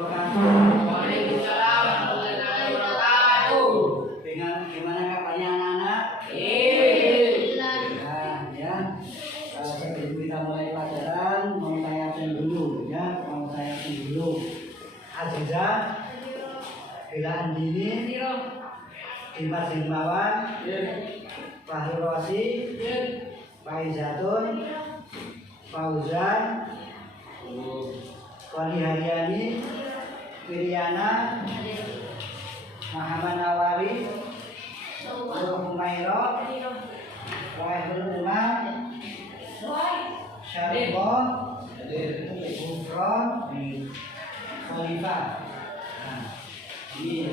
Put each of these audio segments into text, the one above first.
Waalaikumsalam warahmatullahi wabarakatuh. Dengan gimana kabarnya anak-anak? Nah, ya. Sebelum kita mulai pelajaran, mau saya absen dulu, ya. Mau saya absen dulu. Aziza, Bila Andini, Dimas Himawan, Fahri Rosi, Faizatun, Fauzan, Wali Haryani, Wiriana, Muhammad Nawari, Humairo, Wahidul Umar, Syarifah, Gufron, Khalifah. Nah, ini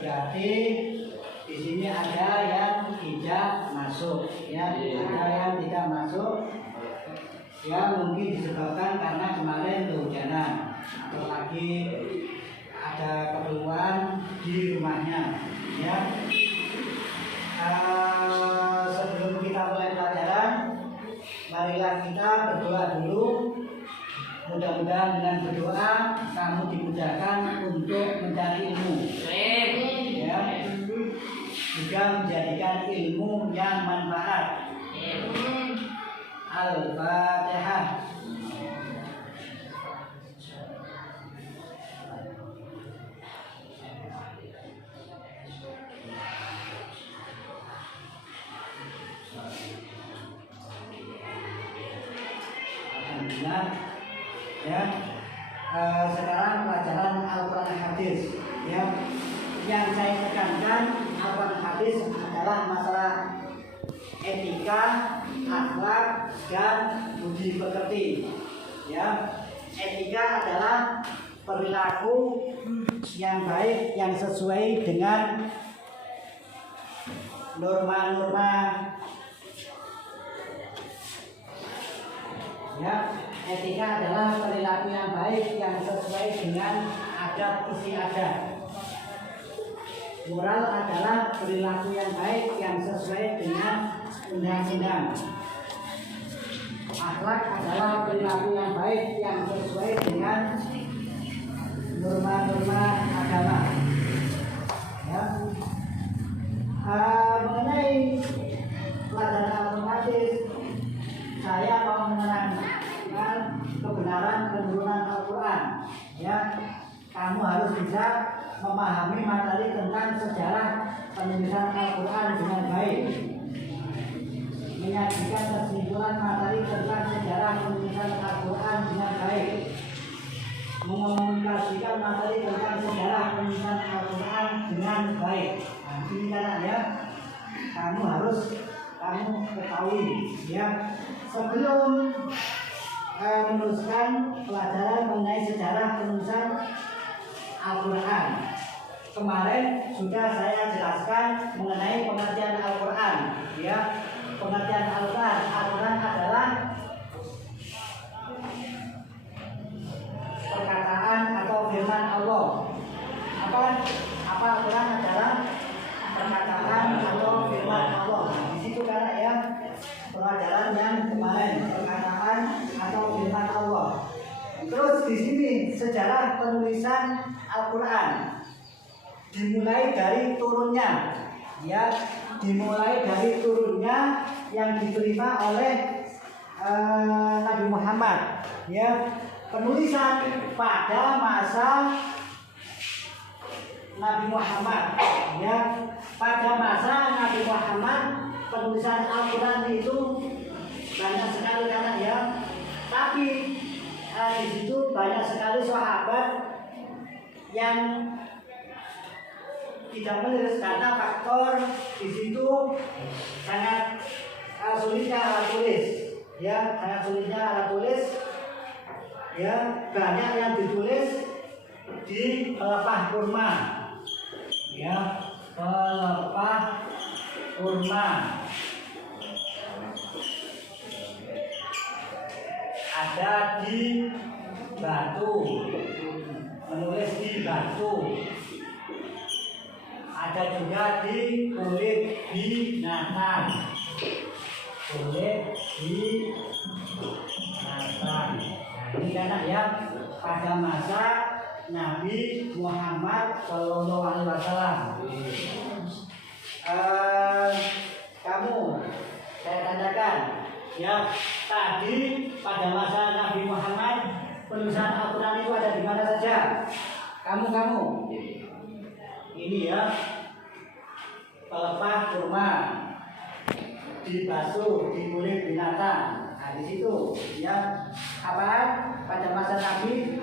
berarti di sini ada yang tidak masuk, ya, ada yang tidak masuk. Ya, mungkin disebabkan karena kemarin kehujanan atau lagi ada keperluan di rumahnya, ya. Sebelum kita mulai pelajaran, marilah kita berdoa dulu. Mudah-mudahan dengan berdoa kamu dimudahkan untuk mencari ilmu, ya, juga menjadikan ilmu yang manfaat. Al-Fatihah. Alhamdulillah, ya. Sekarang pelajaran Al-Quran Hadis, ya. Yang saya tekankan Al-Quran Hadis adalah masalah etika, akhlak, dan budi pekerti, ya. Etika adalah perilaku yang baik yang sesuai dengan norma-norma, ya. Etika adalah perilaku yang baik yang sesuai dengan adat istiadat. Moral adalah perilaku yang baik yang sesuai dengan undang-undang. Akhlak adalah perilaku yang baik yang sesuai dengan norma-norma agama. Ya. Mengenai pelajaran Al-Quran, saya mau menerangkan kebenaran penurunan Al-Quran. Ya, kamu harus bisa memahami materi tentang sejarah penulisan Al-Quran dengan baik, menyajikan kesimpulan materi tentang sejarah penulisan Al-Quran dengan baik, mengomunikasikan materi tentang sejarah penulisan Al-Quran dengan baik. Nah, ini caranya kamu ketahui, ya. Sebelum meneruskan pelajaran mengenai sejarah penulisan Al-Quran, kemarin sudah saya jelaskan mengenai pengertian Al-Quran, ya. Pengertian Al-Quran, Al-Quran adalah perkataan atau firman Allah. Apa Al-Quran adalah perkataan atau firman Allah. Di situ kan, ya, pelajaran yang kemarin, perkataan atau firman Allah. Terus di sini sejarah penulisan Al-Quran dimulai dari turunnya, ya, dimulai dari turunnya yang diterima oleh Nabi Muhammad, ya. Penulisan pada masa Nabi Muhammad, ya, pada masa Nabi Muhammad penulisan Al-Quran itu banyak sekali, karena, ya, tapi di situ banyak sekali sahabat yang tidak menulis karena faktor di situ sangat sulitnya alat tulis, ya, sangat sulitnya alat tulis, ya. Banyak yang ditulis di pelepah kurma, ya, pelepah kurma. Ada di batu, menulis di batu. Ada juga di kulit binatang, kulit binatang. Nah, ini kan, ya, pada masa Nabi Muhammad Shallallahu Alaihi Wasallam. Kamu, saya tanyakan, ya tadi pada masa Nabi Muhammad penulisan Al-Quran itu ada di mana saja? Kamu, ini ya, pelepah kurma, dibasuh di kulit binatang. Nah di situ, ya apa? Pada masa Nabi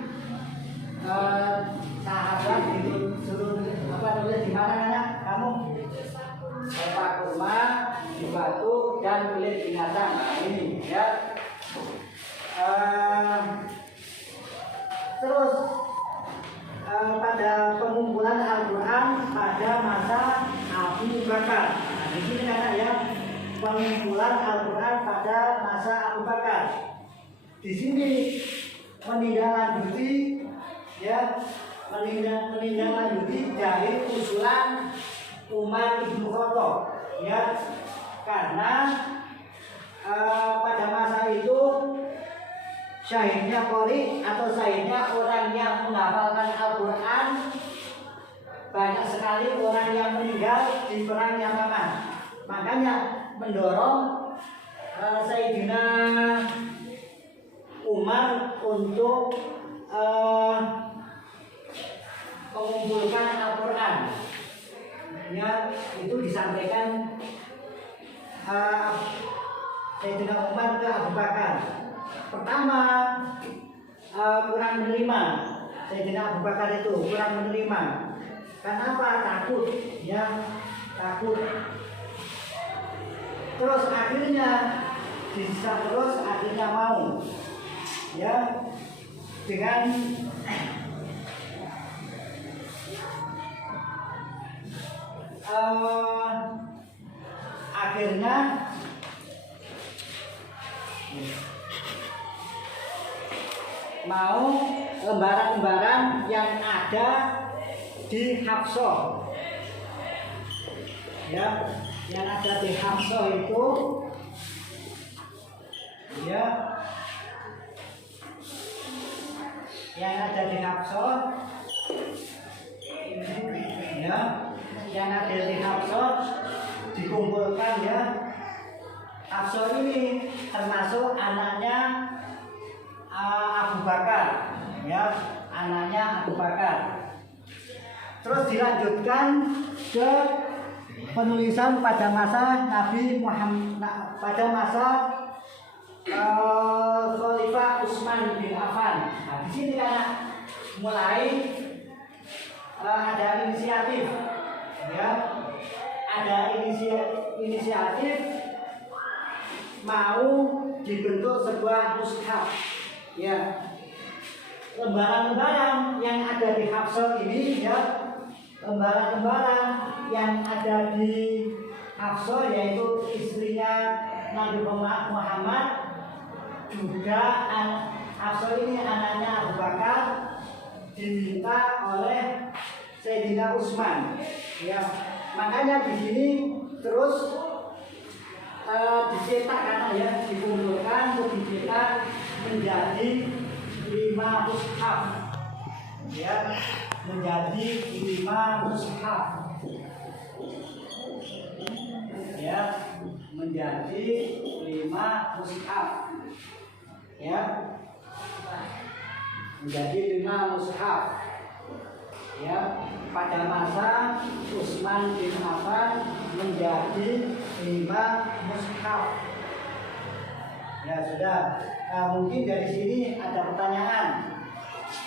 sahabat disuruh apa nulis di mana nanya? Kamu pelepah kurma, dibasuh dan kulit binatang. Nah, ini ya. Terus pada pengumpulan Al-Quran pada masa Abu Bakar. Nah, di sini kan ya pengumpulan Al-Quran pada masa Abu Bakar. Di sini menindaklanjuti ya menindaklanjuti dari usulan Umar Ibnu Khattab ya, karena pada masa itu syahidnya qori atau syahidnya orang yang menghafalkan Al-Quran banyak sekali orang yang meninggal di perang Yamamah. Makanya mendorong Sayyidina Umar untuk mengumpulkan Al-Quran. Ya, itu disampaikan Sayyidina Umar ke Abu Bakar. Pertama kurang menerima, Sayyidina Abu Bakar itu kurang menerima. Kenapa? Takut, ya takut. Terus akhirnya mau, ya dengan akhirnya mau lembaran-lembaran yang ada di Hafsah, ya, yang ada di Hafsah itu, ya, yang ada di Hafsah, ya, yang ada di Hafsah dikumpulkan ya. Hafsah ini termasuk anaknya Abu Bakar, ya, anaknya Abu Bakar. Terus dilanjutkan ke penulisan pada masa Nabi Muhammad, pada masa Khalifah Utsman bin Affan. Nah, di sini kan mulai ada inisiatif, ya, ada inisiatif mau dibentuk sebuah mushaf, ya, lembaran-lembaran yang ada di Hafsah ini, ya, lembaran-lembaran yang ada di Hafsah yaitu istrinya Nabi Muhammad, juga Hafsah ini anaknya Abu Bakar, diminta oleh Sayyidina Utsman, ya. Makanya di sini terus dicetak karena ya dikumpulkan untuk dicetak menjadi 5 mushaf, ya, menjadi 5 mushaf, ya, menjadi 5 mushaf, ya, menjadi 5 mushaf, ya. Pada masa Utsman bin Affan menjadi 5 mushaf. Ya sudah. Nah, mungkin dari sini ada pertanyaan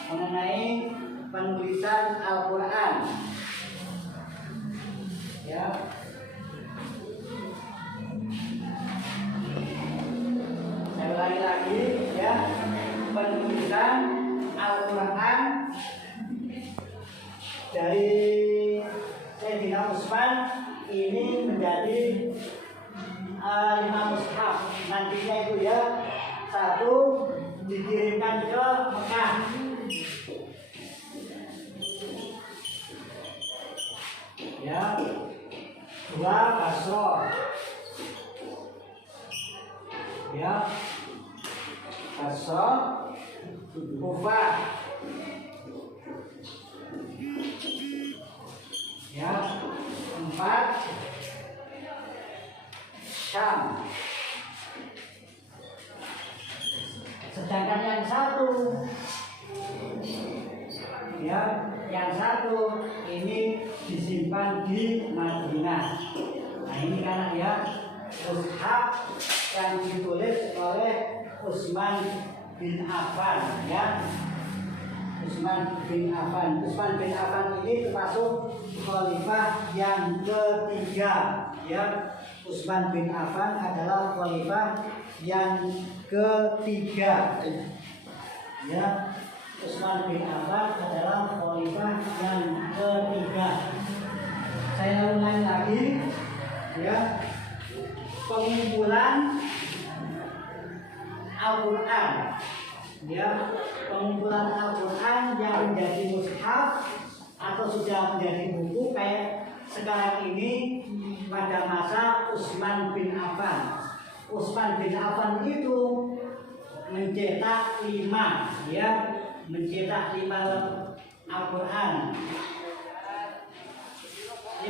mengenai penulisan Al-Quran. Ya. Saya ulangi lagi, ya, penulisan Al-Quran dari Sayyidina Utsman ini menjadi 5 mushaf. Nantinya itu ya, 1 dikirimkan ke Mekah, ya, 2 Basra, ya, Basra, Kufah, ya. Yang satu ini disimpan di Madinah. Nah ini karena ya mushaf yang ditulis oleh Utsman bin Affan ya. Utsman bin Affan ini termasuk khalifah yang ketiga ya. Utsman bin Affan adalah khalifah yang ketiga ya. Utsman bin Affan adalah khalifah yang ketiga. Saya ulangi lagi ya. Pengumpulan Al-Quran ya, pengumpulan Al-Quran yang menjadi mushaf atau sudah menjadi buku kayak sekarang ini pada masa Utsman bin Affan. Utsman bin Affan itu mencetak 5 ya, mencetak 5 Al-Quran.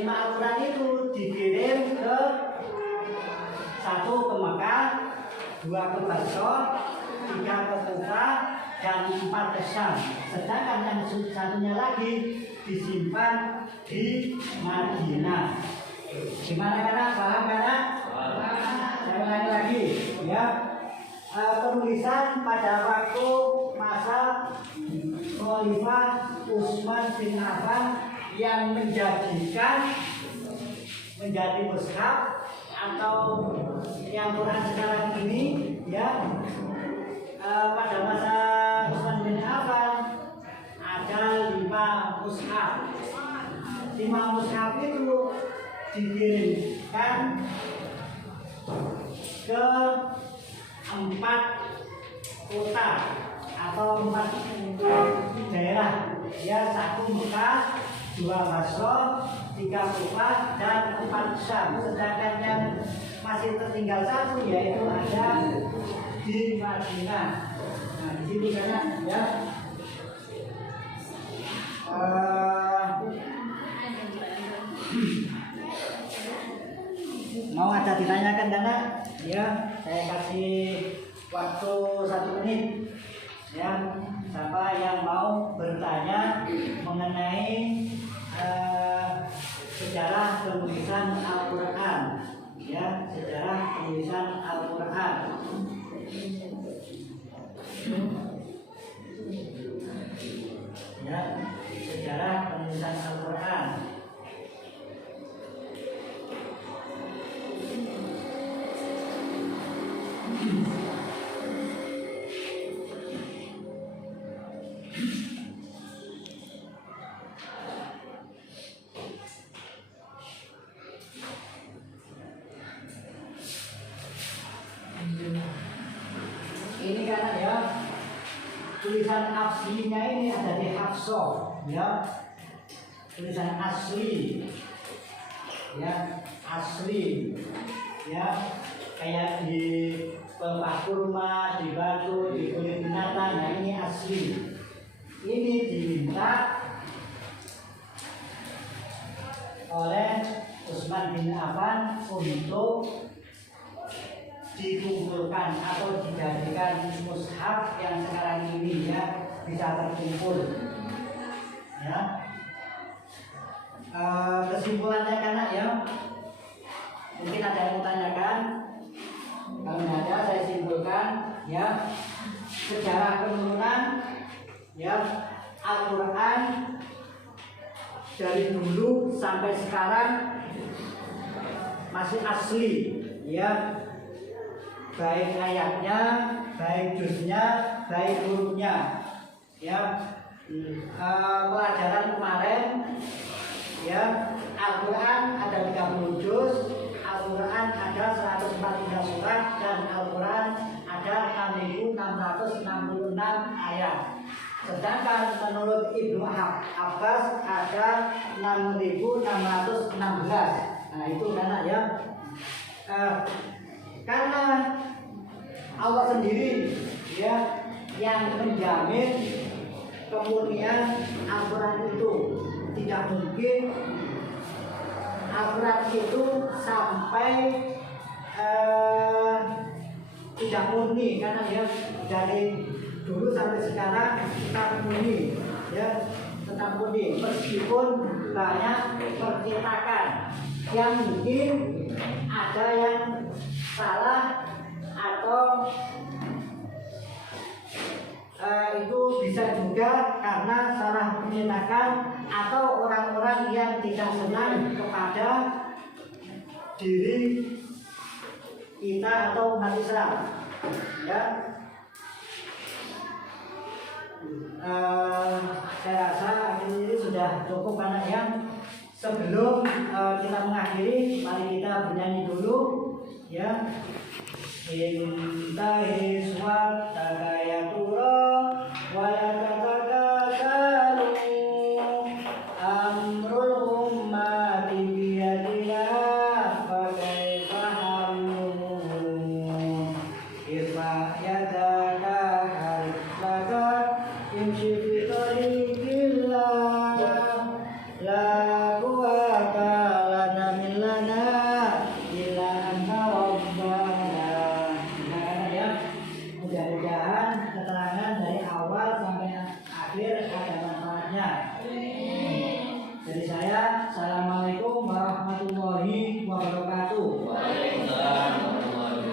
5 Al-Quran itu dikirim ke 1 ke Mekah, 2 ke Basra, 3 ke Kufah, dan 4 ke Syam. Sedangkan yang satunya lagi disimpan di Madinah. Gimana karena paham karena? Saya ulangi lagi ya. Penulisan pada waktu masa Khalifah Utsman bin Affan yang menjadikan menjadi mushaf atau yang Quran sekarang ini ya, pada masa Utsman bin Affan ada 5 mushaf. 5 mushaf itu dikirimkan ke 4 kota atau 4 daerah ya, 1 Mekah, 2 Basra, 3 Kufah, dan 4 Syam. Sedangkan yang masih tertinggal 1 yaitu ada di Madinah. Nah di sini karena ya mau ada ditanyakan karena ya saya kasih waktu 1 menit ya, siapa yang mau bertanya mengenai sejarah penulisan Al-Quran ya, sejarah penulisan Al-Quran. Ya, sejarah penulisan Al-Quran. Ini karena ya tulisan aslinya ini ada di Hafsah ya, tulisan asli ya, asli ya, kayak di pelepah kurma, di batu, di kulit binatang. Nah ini asli. Ini diminta oleh Utsman bin Affan untuk dikumpulkan atau dijadikan mushaf yang sekarang ini ya bisa terkumpul ya. Kesimpulannya karena ya mungkin ada yang tanyakan, kalau tidak ada saya simpulkan ya, sejarah penurunan ya Al-Quran dari dulu sampai sekarang masih asli ya, baik ayatnya, baik juznya, baik hurufnya ya. Pelajaran kemarin ya, Al-Quran ada 30 juz, Al-Quran ada 143 surat, dan Al-Quran ada 6.666 ayat. Sedangkan menurut Ibnu Abbas ada 6.616. Nah itu karena ya karena Allah sendiri ya yang menjamin kemurnian Al-Quran itu. Tidak mungkin Al-Quran itu sampai tidak murni, karena ya dari dulu sampai sekarang kita murni ya. Nampuni, meskipun banyak percetakan yang mungkin ada yang salah atau itu bisa juga karena salah percetakan atau orang-orang yang tidak senang kepada diri kita atau umat Islam, ya. Saya rasa ini sudah cukup karena yang sebelum kita mengakhiri, mari kita bernyanyi dulu, ya. Intahi swat tagayatura walakatakasalu amrul ummati biyadina fakaifahamu irfa yadaka hariflaka imshi fitorikillah la quwata lana millana illa anta rabbana. Mudah-mudahan keterangan dari awal sampai akhir ada manfaatnya. Dari saya, assalamualaikum warahmatullahi wabarakatuh. Waalaikumsalam warahmatullahi wabarakatuh.